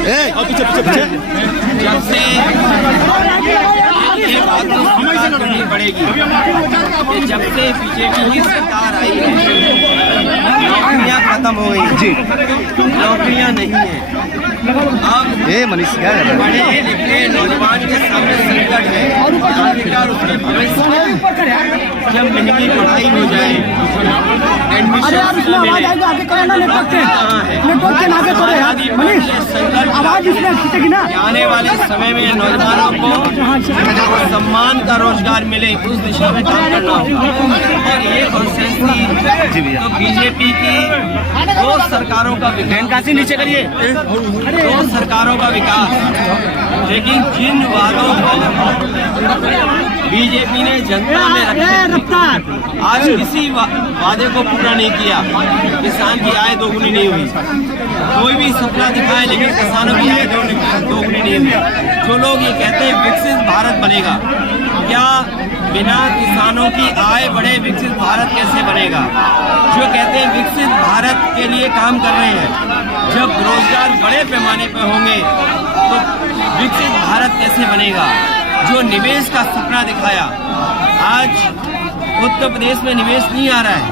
पीछे पीछे पीछे। जब से ये बात तो स्वीकार करनी पड़ेगी कि जब से बीजेपी की सरकार आई है नौकरियां खत्म हो गई जी, नौकरियां नहीं है। अब ये मनीष क्या कर रहा है? पढ़े लिखे नौजवान के सामने संकट है, उसके भविष्य जब महंगी पढ़ाई हो जाए, एडमिशन आने वाले समय में नौजवानों को सम्मान का रोजगार मिले, उस दिशा में काम करना होगा। और ये कॉन्सेंसस तो बीजेपी की दो सरकारों का विकास, नीचे करिए, दो सरकारों का विकास, लेकिन जिन वादों को बीजेपी ने जनता में रखा, आज किसी वादे को पूरा नहीं किया। किसान की आय दोगुनी नहीं हुई, कोई भी सपना दिखाए लेकिन किसानों की आय दोगुनी नहीं हुई। जो लोग ये कहते हैं विकसित भारत बनेगा, क्या बिना किसानों की आय बढ़े विकसित भारत कैसे बनेगा? जो कहते हैं विकसित भारत के लिए काम कर रहे हैं, जब रोजगार बड़े पैमाने पर होंगे तो विकसित भारत कैसे बनेगा? जो निवेश का सपना दिखाया, आज उत्तर प्रदेश में निवेश नहीं आ रहा है।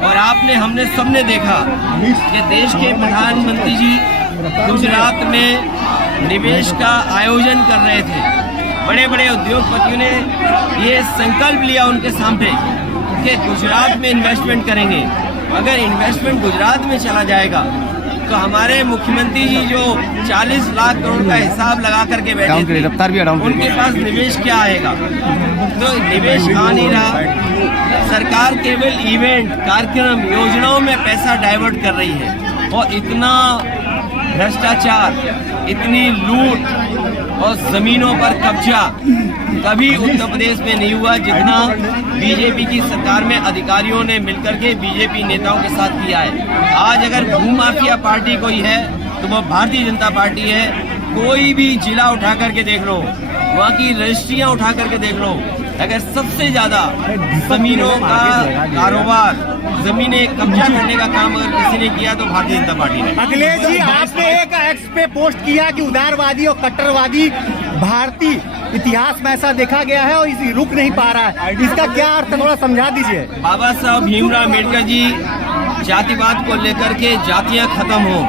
और हमने सबने देखा कि देश के प्रधानमंत्री जी गुजरात में निवेश का आयोजन कर रहे थे। बड़े बड़े उद्योगपतियों ने ये संकल्प लिया उनके सामने कि गुजरात में इन्वेस्टमेंट करेंगे। अगर इन्वेस्टमेंट गुजरात में चला जाएगा तो हमारे मुख्यमंत्री जी जो 40 लाख करोड़ का हिसाब लगा करके बैठे थे, उनके पास निवेश क्या आएगा? तो निवेश आ नहीं रहा। सरकार केवल इवेंट, कार्यक्रम, योजनाओं में पैसा डाइवर्ट कर रही है और इतना भ्रष्टाचार, इतनी लूट और जमीनों पर कब्जा कभी उत्तर प्रदेश में नहीं हुआ जितना बीजेपी की सरकार में अधिकारियों ने मिलकर के बीजेपी नेताओं के साथ किया है। आज अगर भूमाफिया पार्टी कोई है तो वो भारतीय जनता पार्टी है। कोई भी जिला उठा करके देख लो, वहाँ की रजिस्ट्रियाँ उठा करके देख लो, अगर सबसे ज्यादा जमीनों का कारोबार, जमीनें कब्जा करने का काम अगर किसी ने किया तो भारतीय जनता पार्टी ने। अखिलेश जी, आपने एक एक्स पे पोस्ट किया कि उदारवादी और कट्टरवादी भारतीय इतिहास में ऐसा देखा गया है और इसी रुक नहीं पा रहा है, इसका क्या अर्थ थोड़ा समझा दीजिए। बाबा साहब भीमराव अम्बेडकर जी जातिवाद को लेकर के जातियां खत्म हो,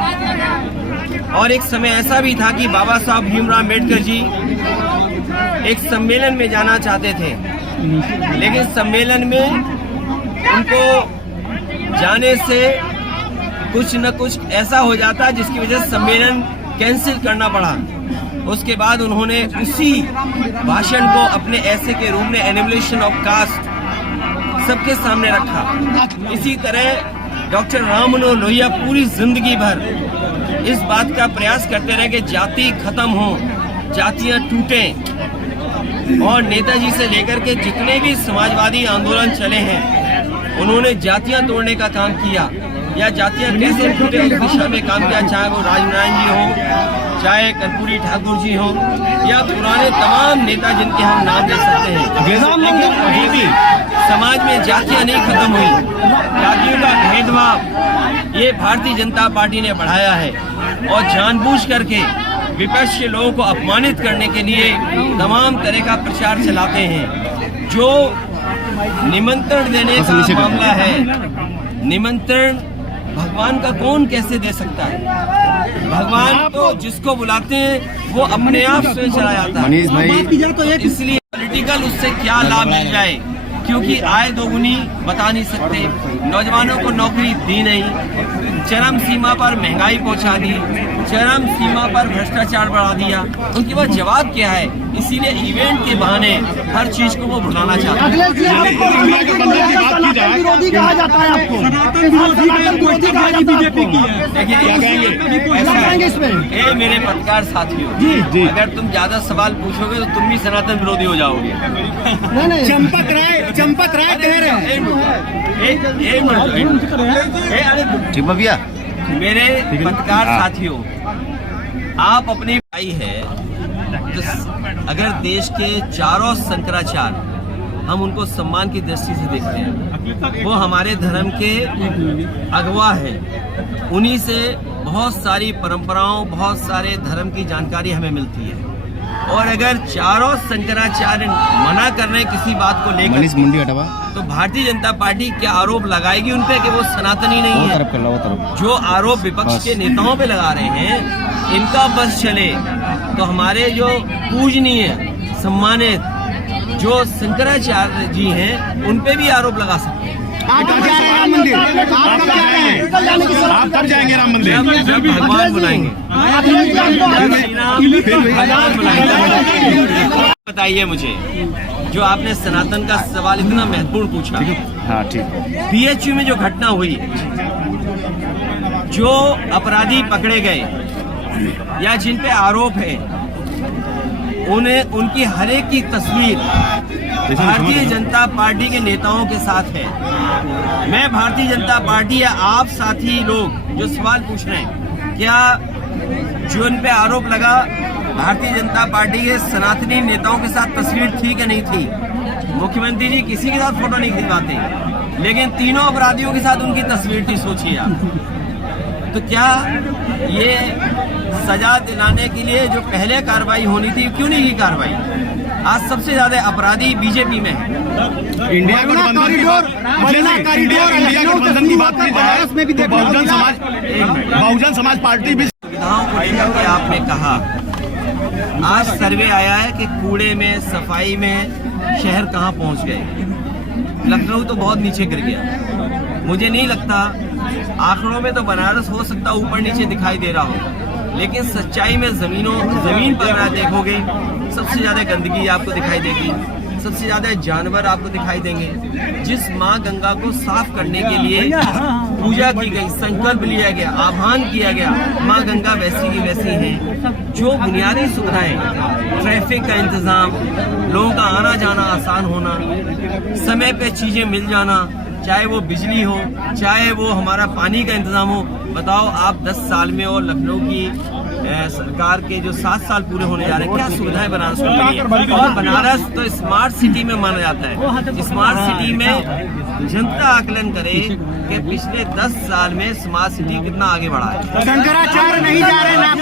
और एक समय ऐसा भी था कि बाबा साहब भीमराव अम्बेडकर जी एक सम्मेलन में जाना चाहते थे, लेकिन सम्मेलन में उनको जाने से कुछ न कुछ ऐसा हो जाता जिसकी वजह से सम्मेलन कैंसिल करना पड़ा। उसके बाद उन्होंने उसी भाषण को अपने ऐसे के रूप में एनिमिलेशन ऑफ कास्ट सबके सामने रखा। इसी तरह डॉक्टर राम मनोहर लोहिया पूरी जिंदगी भर इस बात का प्रयास करते रहे कि जाति खत्म हो, जातियां टूटें, और नेताजी से लेकर के जितने भी समाजवादी आंदोलन चले हैं उन्होंने जातियां तोड़ने का काम किया, या जातियां कैसे टूटे उस दिशा में काम किया। चाहे वो राजनारायण जी हो, चाहे कर्पूरी ठाकुर जी हो, या पुराने तमाम नेता जिनके हम नाम ले सकते हैं, लेकिन कहीं भी समाज में जातियां नहीं खत्म हुई। जातियों का भेदभाव ये भारतीय जनता पार्टी ने बढ़ाया है और जानबूझ करके विपक्ष के लोगों को अपमानित करने के लिए तमाम तरह का प्रचार चलाते हैं। जो निमंत्रण देने का मामला है, निमंत्रण भगवान का कौन कैसे दे सकता है? भगवान तो जिसको बुलाते हैं वो अपने आप से चला जाता है। इसलिए पॉलिटिकल उससे क्या लाभ मिल जाए, क्योंकि आय दोगुनी बता नहीं सकते, नौजवानों को नौकरी दी नहीं, चरम सीमा पर महंगाई पहुंचा दी, चरम सीमा पर भ्रष्टाचार बढ़ा दिया। उनके पास जवाब क्या है? इसीलिए इवेंट के बहाने हर चीज को वो भुलाना चाहते हैं। देखिए मेरे पत्रकार साथियों, अगर तुम ज्यादा सवाल पूछोगे तो तुम भी सनातन विरोधी हो जाओगे। चंपत राय कह रहे हैं। ठीक भैया, मेरे पत्रकार साथियों, आप अपनी भाई है तो अगर देश के चारों शंकराचार्य हम उनको सम्मान की दृष्टि से देखते हैं। वो हमारे धर्म के अगवा हैं। उन्हीं से बहुत सारी परंपराओं, बहुत सारे धर्म की जानकारी हमें मिलती है। और अगर चारों शंकराचार्य मना कर रहे हैं किसी बात को लेकर, तो भारतीय जनता पार्टी क्या आरोप लगाएगी उन पे कि वो सनातनी नहीं है? जो आरोप विपक्ष के नेताओं पे लगा रहे हैं, इनका बस चले तो हमारे जो पूजनीय सम्मानित जो शंकराचार्य जी हैं उन पे भी आरोप लगा सकते हैं। आप कब जा रहे हैं राम मंदिर? आप कब जा रहे हैं? आप कब जाएंगे राम मंदिर? जब भगवान बुलाएंगे, भगवान बुलाएंगे। बताइए मुझे, जो आपने सनातन का सवाल इतना महत्वपूर्ण पूछा। हाँ ठीक। बीएचयू में जो घटना हुई, जो अपराधी पकड़े गए या जिन पे आरोप है, उनकी हर एक की तस्वीर भारतीय जनता पार्टी के नेताओं के साथ है। मैं भारतीय जनता पार्टी या आप साथी लोग जो सवाल पूछ रहे हैं, क्या जो उन पे आरोप लगा भारतीय जनता पार्टी के सनातनी नेताओं के साथ तस्वीर थी कि नहीं थी? मुख्यमंत्री जी किसी के साथ फोटो नहीं खिंचवाते, लेकिन तीनों अपराधियों के साथ उनकी तस्वीर थी। सोचिए आप, तो क्या ये सजा दिलाने के लिए जो पहले कार्रवाई होनी थी, क्यों नहीं की कार्रवाई? आज सबसे ज्यादा अपराधी बीजेपी में है। इंडिया गठबंधन की बात की तो बहुजन समाज पार्टी भी सुविधाओं को लेकर के आपने कहा, आज सर्वे आया है कि कूड़े में, सफाई में शहर कहाँ पहुँच गए। लखनऊ तो बहुत नीचे गिर गया। मुझे नहीं लगता, आंकड़ों में तो बनारस हो सकता ऊपर नीचे दिखाई दे रहा हो, लेकिन सच्चाई में जमीन पर अगर देखोगे, सबसे ज्यादा गंदगी आपको दिखाई देगी, सबसे ज्यादा जानवर आपको दिखाई देंगे। जिस माँ गंगा को साफ करने के लिए पूजा की गई, संकल्प लिया गया, आह्वान किया गया, माँ गंगा वैसी की वैसी है। जो बुनियादी सुविधाएं, ट्रैफिक का इंतजाम, लोगों का आना जाना आसान होना, समय पे चीजें मिल जाना, चाहे वो बिजली हो, चाहे वो हमारा पानी का इंतजाम हो। बताओ आप 10 साल में और लखनऊ की सरकार के जो 7 साल पूरे होने जा रहे हैं, क्या सुविधाएं बनारस को मिली है? और बनारस तो स्मार्ट सिटी में माना जाता है। स्मार्ट सिटी में जनता आकलन करे कि पिछले 10 साल में स्मार्ट सिटी कितना आगे बढ़ा है। शंकराचार्य नहीं जा रहे हैं।